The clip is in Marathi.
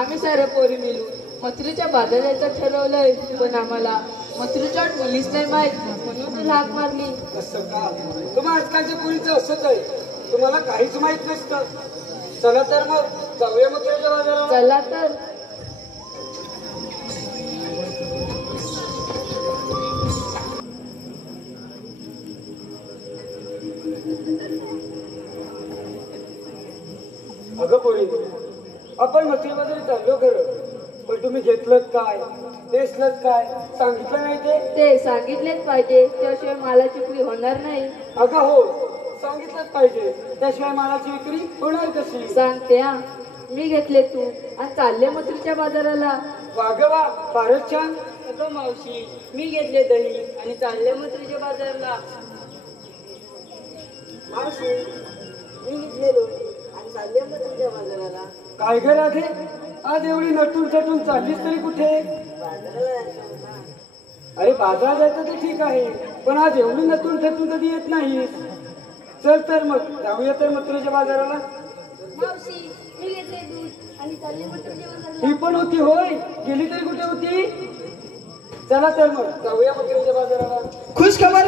आम्ही सारे पोरी मिळू मथुरेच्या बाजार जायचं ठरवलंय, पण आम्हाला मथुरेच्या मुलीच नाही माहित म्हणून तुला हाक मारली. असं का? तुम्हा आजकालच्या पोरीचं असंच आहे, तुम्हाला काहीच माहित नसतं. चला तर मग जाऊया मथुरेच्या बाजारात. चला तर. अगं पोरी, आपण मथुरे बाजारात चाललो खरं, पण तुम्ही घेतलं काय, नेसलं काय, सांगितलं नाही ते सांगितलेच पाहिजे, त्याशिवाय मालाची विक्री होणार नाही. अगं हो, सांगितलंच पाहिजे, त्याशिवाय मालाची विक्री होणार कशी? सांगते हा, मी घेतले तू आणि चालले मथुरेच्या बाजाराला. वागवा, फारच छान. अगं मावशी, मी घेतले दही आणि चालले मथुरेच्या बाजाराला. मावशी, मी घेतले रोटी आणि चालले मथुरेच्या बाजाराला. काय ग राधे, आज एवढी नटून चटून चाललीस तरी कुठे? बाजाराला जायचं ना. अरे बाजारात जायचं तर ठीक आहे, पण आज एवढी नटून चटून कधी येत नाहीस. चल तर मग जाऊया तर मथुरेच्या बाजाराला. मावशी मी घेतले दूध आणि चालले मथुरेच्या बाजाराला. ही पण होती होय, गेली तरी कुठे होती? चला तर मग जाऊया मथुरेच्या बाजाराला. खुश खबर